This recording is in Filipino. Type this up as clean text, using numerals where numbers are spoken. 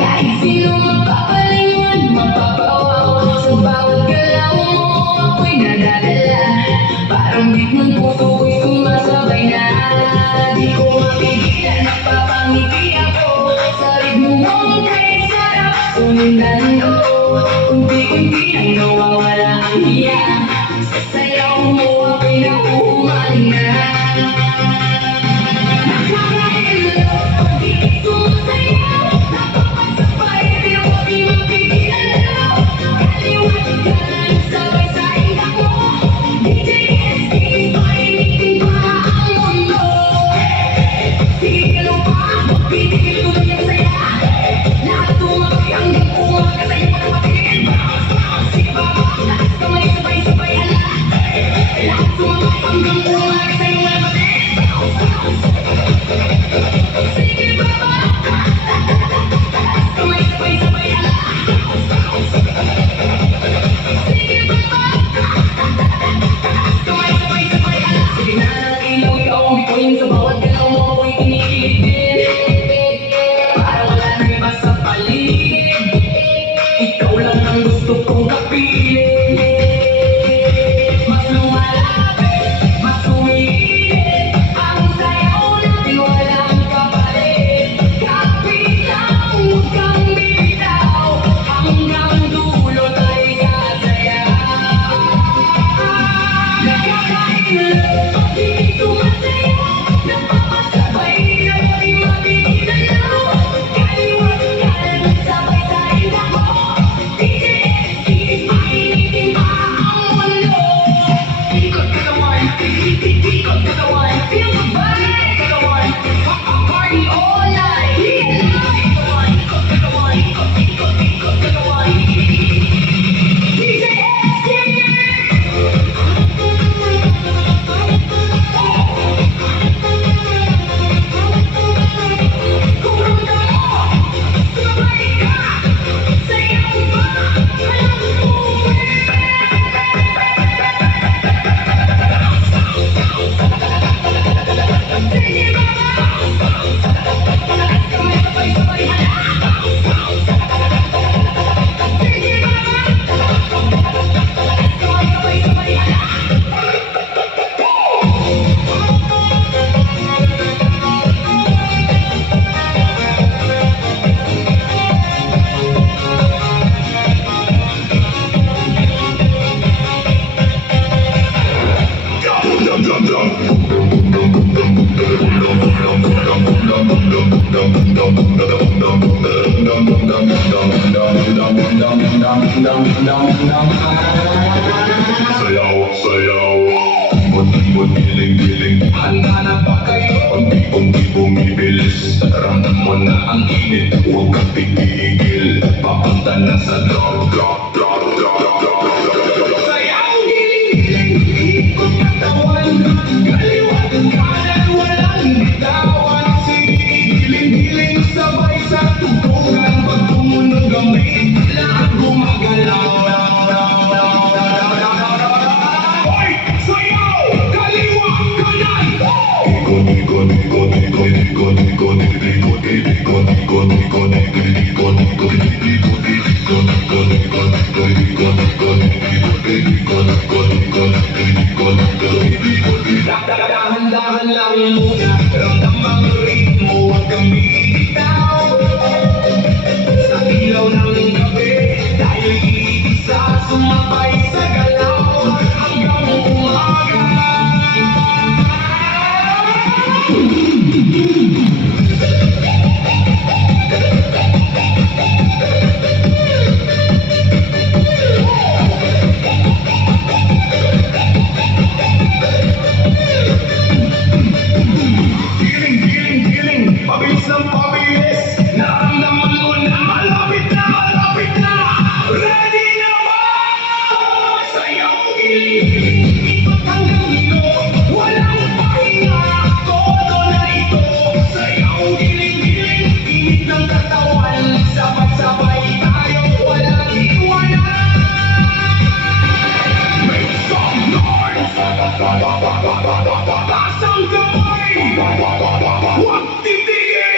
Kahit sino mapapalingon, mapapawaw sa bawat galaw mo, ako'y nadadala. Parang beat ng puso ko'y sumasabay na. Di ko mapigilan, napapangiti ako sa ritmo mong kay sarap sundan ko. Unti-unti nang nawawala ang hiya, sa sayaw mo ako'y nahuhuman na. Sa bawat galaw mo ako'y kinikilig din. Parang wala nang iba sa paligid, ikaw lang ang gusto kong kapiling. Mas lumalapit, mas umiinit, ang sayaw natin walang kapalit. Kapit lang, huwag kang bibitaw, hanggang dulo tayo'y sasayaw. Nakakainlove pag di sumasayaw, napapasabay di ako'y mapigilan na. Kaliwat kanan sabay sa inda ko, DJ ST painitin pa ang mundo. Ikot katawan, ikot katawan, feel the vibe katawan, party all night, katawan, ikot katawan, ikot katawan, DJ ST. Sayaw, sayaw, ikot-ikot, giling-giling, handa na ba kayo? Unti-unti bumibilis, ramdam mo na ang init, huwag kang tigil, papunta na sa drop. Sayaw, giling-giling, ikot katawan, kaliwat kanan, walang bitawan. Sige, giling-giling, sabay sa tutungan, pag tumunog ang beat, lahat gumagalaw. Dahan-dahan lang muna, ramdam ang ritmo, huwag kang bibitaw. Sa ilaw ng gabi, tayo'y iisa, sumabay sa galaw, hanggang umaga. Giling, giling, giling, pabilis ng katawan, sabay-sabay tayo, walang iwanan. Make some noise! Taas ang kamay! Huwag titigil!